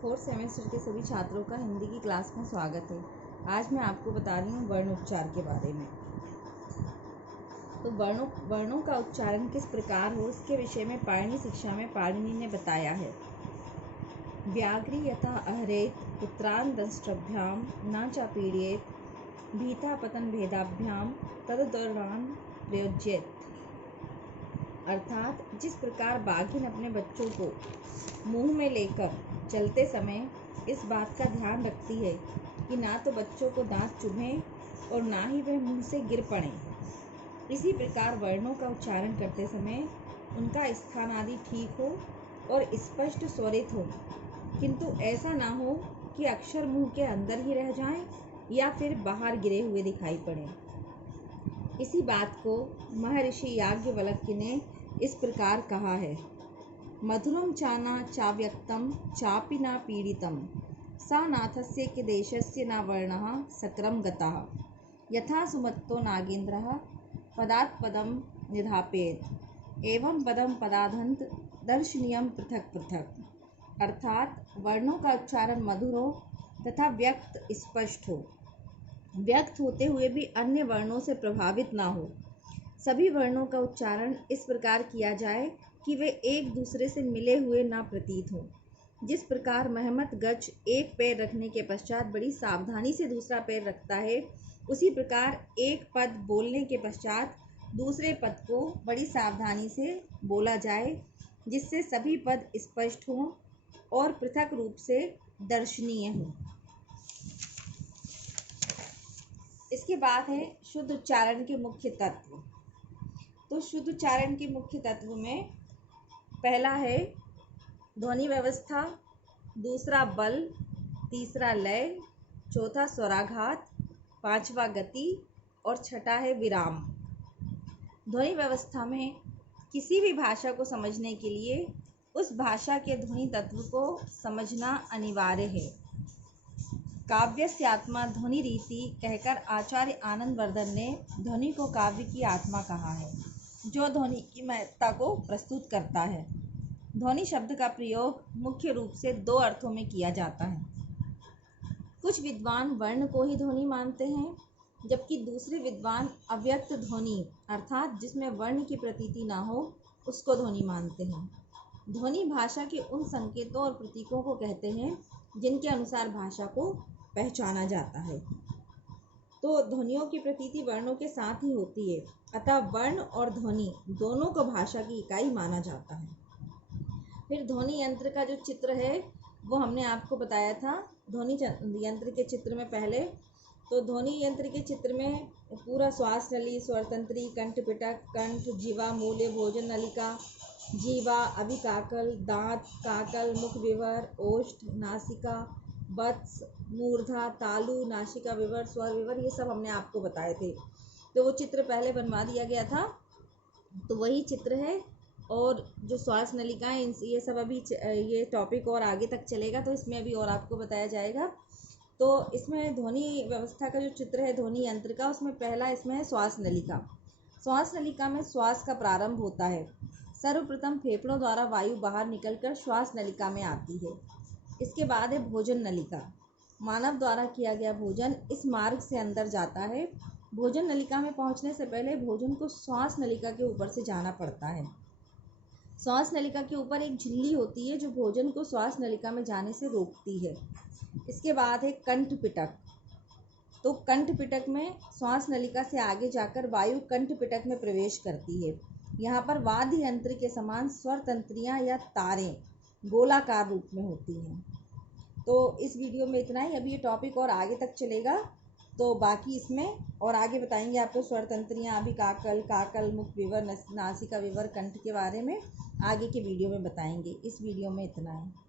Fourth semester के सभी छात्रों का हिंदी की क्लास में स्वागत है। आज मैं आपको बता रही हूँ वर्ण उच्चार के बारे में। तो वर्णों का उच्चारण किस प्रकार हो, इसके विषय में पाणिनि शिक्षा में पाणिनि ने बताया है। व्याघ्री यथा अहरेत पुत्रान दंष्ट्रभ्याम न च पीड़येत भीता पतन भेदाभ्याम तददौरान प्रयोज्येत। अर्थात जिस प्रकार बाघिन अपने बच्चों को मुंह में लेकर चलते समय इस बात का ध्यान रखती है कि ना तो बच्चों को दांत चुभें और ना ही वह मुंह से गिर पड़ें, इसी प्रकार वर्णों का उच्चारण करते समय उनका स्थान आदि ठीक हो और स्पष्ट स्वरित हो, किंतु ऐसा ना हो कि अक्षर मुंह के अंदर ही रह जाएं या फिर बाहर गिरे हुए दिखाई पड़ें। इसी बात को महर्षि याज्ञवल्क्य ने इस प्रकार कहा है। मधुरम चाना चाव्यक्तम चापि न पीड़ितम सा नाथस्य के देशस्य न वर्णः सक्राम गतः यथा सुमत्तो नागेन्द्रः पदात् पदम निधापेत एवं पदम पदाधंत दर्शनीयम पृथक पृथक। अर्थात वर्णों का उच्चारण मधुर हो तथा व्यक्त स्पष्ट हो, व्यक्त होते हुए भी अन्य वर्णों से प्रभावित ना हो। सभी वर्णों का उच्चारण इस प्रकार किया जाए कि वे एक दूसरे से मिले हुए ना प्रतीत हों। जिस प्रकार महमत गज एक पैर रखने के पश्चात बड़ी सावधानी से दूसरा पैर रखता है, उसी प्रकार एक पद बोलने के पश्चात दूसरे पद को बड़ी सावधानी से बोला जाए, जिससे सभी पद स्पष्ट हों और पृथक रूप से दर्शनीय हों। इसके बाद है शुद्ध उच्चारण के मुख्य तत्व। तो शुद्ध उच्चारण के मुख्य तत्व में पहला है ध्वनि व्यवस्था, दूसरा बल, तीसरा लय, चौथा स्वराघात, पांचवा गति और छठा है विराम। ध्वनि व्यवस्था में किसी भी भाषा को समझने के लिए उस भाषा के ध्वनि तत्व को समझना अनिवार्य है। काव्यस्यात्मा ध्वनि रीति कहकर आचार्य आनंदवर्धन ने ध्वनि को काव्य की आत्मा कहा है, जो ध्वनि की महत्ता को प्रस्तुत करता है। ध्वनि शब्द का प्रयोग मुख्य रूप से दो अर्थों में किया जाता है। कुछ विद्वान वर्ण को ही ध्वनि मानते हैं, जबकि दूसरे विद्वान अव्यक्त ध्वनि अर्थात जिसमें वर्ण की प्रतीति ना हो उसको ध्वनि मानते हैं। ध्वनि भाषा के उन संकेतों और प्रतीकों को कहते हैं जिनके अनुसार भाषा को पहचाना जाता है। तो ध्वनियों की प्रतीति वर्णों के साथ ही होती है, अतः वर्ण और ध्वनि दोनों को भाषा की इकाई माना जाता है। फिर ध्वनि यंत्र का जो चित्र है वो हमने आपको बताया था। ध्वनि यंत्र के चित्र में पहले तो ध्वनि यंत्र के चित्र में पूरा श्वास नली, स्वरतंत्री, कंठ पिटक, कंठ, जीवा, मूल्य, भोजन नलिका, जीवा, अभिकाकल, दांत, काकल, मुख विवर, ओष्ठ, नासिका, वत्स, मूर्धा, तालु, नासिका विवर, स्वर विवर, ये सब हमने आपको बताए थे। तो वो चित्र पहले बनवा दिया गया था, तो वही चित्र है। और जो श्वास नलिका है, ये सब अभी ये टॉपिक और आगे तक चलेगा, तो इसमें अभी और आपको बताया जाएगा। तो इसमें ध्वनि व्यवस्था का जो चित्र है ध्वनि यंत्र का, उसमें पहला इसमें है श्वास नलिका। श्वास नलिका में श्वास का प्रारंभ होता है। सर्वप्रथम फेफड़ों द्वारा वायु बाहर निकलकर श्वास नलिका में आती है। इसके बाद है भोजन नलिका। मानव द्वारा किया गया भोजन इस मार्ग से अंदर जाता है। भोजन नलिका में पहुंचने से पहले भोजन को श्वास नलिका के ऊपर से जाना पड़ता है। श्वास नलिका के ऊपर एक झिल्ली होती है जो भोजन को श्वास नलिका में जाने से रोकती है। इसके बाद है कंठ पिटक। तो कंठ पिटक में श्वास नलिका से आगे जाकर वायु कंठ पिटक में प्रवेश करती है। यहाँ पर वाद्य यंत्र के समान स्वर तंत्रियाँ या तारें गोलाकार रूप में होती हैं। तो इस वीडियो में इतना ही। अभी ये टॉपिक और आगे तक चलेगा, तो बाकी इसमें और आगे बताएंगे आपको स्वर तंत्रियाँ, अभी काकल, मुख विवर, नासिका विवर, कंठ के बारे में आगे के वीडियो में बताएंगे। इस वीडियो में इतना है।